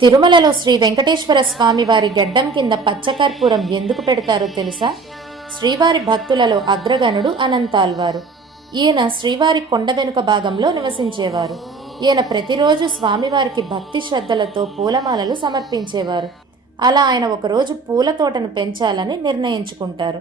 తిరుమలలో శ్రీ వెంకటేశ్వర స్వామి వారి గడ్డం కింద పచ్చకర్పూరం ఎందుకు పెడతారో తెలుసా? శ్రీవారి భక్తులలో అగ్రగణుడు అనంతాల్వారు. ఈయన శ్రీవారి కొండ వెనుక భాగంలో నివసించేవారు. ఈయన ప్రతిరోజు స్వామివారికి భక్తి శ్రద్ధలతో పూలమాలలు సమర్పించేవారు. అలా ఆయన ఒకరోజు పూల తోటను పెంచాలని నిర్ణయించుకుంటారు.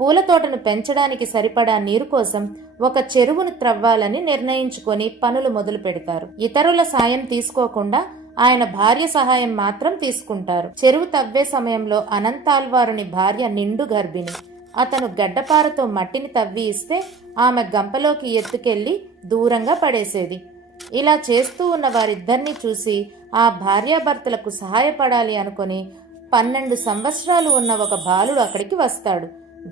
పూల తోటను పెంచడానికి సరిపడా నీరు కోసం ఒక చెరువును త్రవ్వాలని నిర్ణయించుకొని పనులు మొదలు పెడతారు ఇతరుల సాయం తీసుకోకుండా ఆయన భార్య సహాయం మాత్రం తీసుకుంటారు. చెరువు తవ్వే సమయంలో అనంతాల్వారుని భార్య నిండు గర్భిణి. అతను గడ్డపారతో మట్టిని తవ్వి ఇస్తే ఆమె గంపలోకి ఎత్తుకెళ్ళి దూరంగా పడేసేది. ఇలా చేస్తూ ఉన్న వారిద్దరినీ చూసి ఆ భార్యాభర్తలకు సహాయపడాలి అనుకొని పన్నెండు సంవత్సరాలు ఉన్న ఒక బాలుడు అక్కడికి వస్తాడు.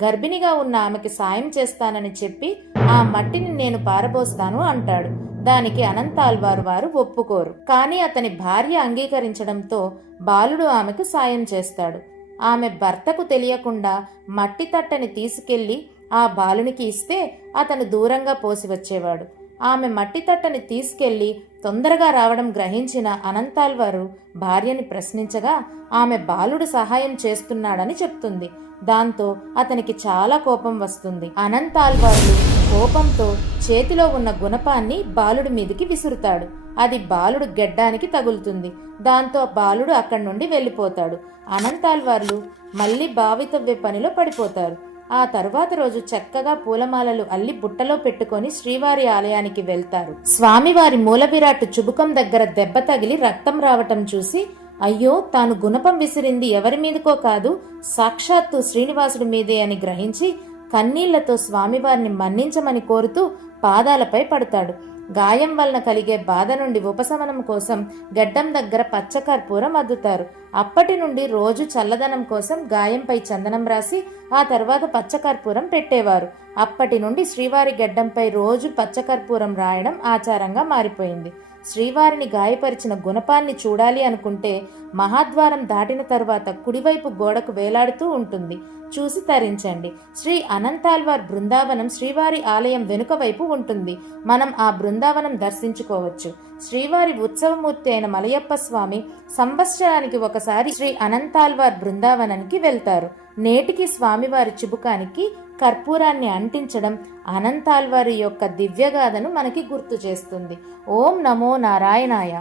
గర్భిణిగా ఉన్న ఆమెకి సాయం చేస్తానని చెప్పి ఆ మట్టిని నేను పారబోస్తాను అంటాడు. దానికి అనంతాల్వారు వారు ఒప్పుకోరు. కానీ అతని భార్య అంగీకరించడంతో బాలుడు ఆమెకు సాయం చేస్తాడు. ఆమె భర్తకు తెలియకుండా మట్టి తట్టని తీసుకెళ్ళి ఆ బాలునికి ఇస్తే అతను దూరంగా పోసి వచ్చేవాడు ఆమె మట్టి తట్టని తీసుకెళ్ళి తొందరగా రావడం గ్రహించిన అనంతాల్వారు భార్యని ప్రశ్నించగా ఆమె బాలుడు సహాయం చేస్తున్నాడని చెప్తుంది. దాంతో అతనికి చాలా కోపం వస్తుంది అనంతాల్వారు కోపంతో చేతిలో ఉన్న గుణపాన్ని బాలుడి మీదికి విసురుతాడు. అది బాలుడు గెడ్డానికి తగులుతుంది. దాంతో బాలుడు అక్కడి నుండి వెళ్ళిపోతాడు. అనంతాల్వార్లు మళ్ళీ బావి తవ్వే పనిలో పడిపోతారు. ఆ తరువాత రోజు చక్కగా పూలమాలలు అల్లి బుట్టలో పెట్టుకొని శ్రీవారి ఆలయానికి వెళ్తారు. స్వామివారి మూలవిరాట్ చుబుకం దగ్గర దెబ్బ తగిలి రక్తం రావటం చూసి అయ్యో తాను గుణపం విసిరింది ఎవరి మీదకో కాదు సాక్షాత్తు శ్రీనివాసుడి మీదే అని గ్రహించి కన్నీళ్ళతో స్వామివారిని మన్నించమని కోరుతూ పాదాలపై పడతాడు. గాయం వలన కలిగే బాధ నుండి ఉపశమనం కోసం గడ్డం దగ్గర పచ్చకర్పూరం అద్దుతారు. అప్పటి నుండి రోజు చల్లదనం కోసం గాయంపై చందనం రాసి ఆ తర్వాత పచ్చకర్పూరం పెట్టేవారు. అప్పటి నుండి శ్రీవారి గడ్డంపై రోజు పచ్చకర్పూరం రాయడం ఆచారంగా మారిపోయింది. శ్రీవారిని గాయపరిచిన గుణపాన్ని చూడాలి అనుకుంటే మహాద్వారం దాటిన తర్వాత కుడివైపు గోడకు వేలాడుతూ ఉంటుంది. చూసి తరించండి. శ్రీ అనంతాల్వార్ బృందావనం శ్రీవారి ఆలయం వెనుక వైపు ఉంటుంది. మనం ఆ బృందావనం దర్శించుకోవచ్చు. శ్రీవారి ఉత్సవమూర్తి అయిన మలయప్ప స్వామి సంవత్సరానికి ఒక ఒకసారి శ్రీ అనంతాల్వార్ బృందావనానికి వెళ్తారు. నేటికి స్వామివారి చిబుకానికి కర్పూరాన్ని అంటించడం అనంతాల్వారి యొక్క దివ్యగాథను మనకి గుర్తు చేస్తుంది. ఓం నమో నారాయణాయ.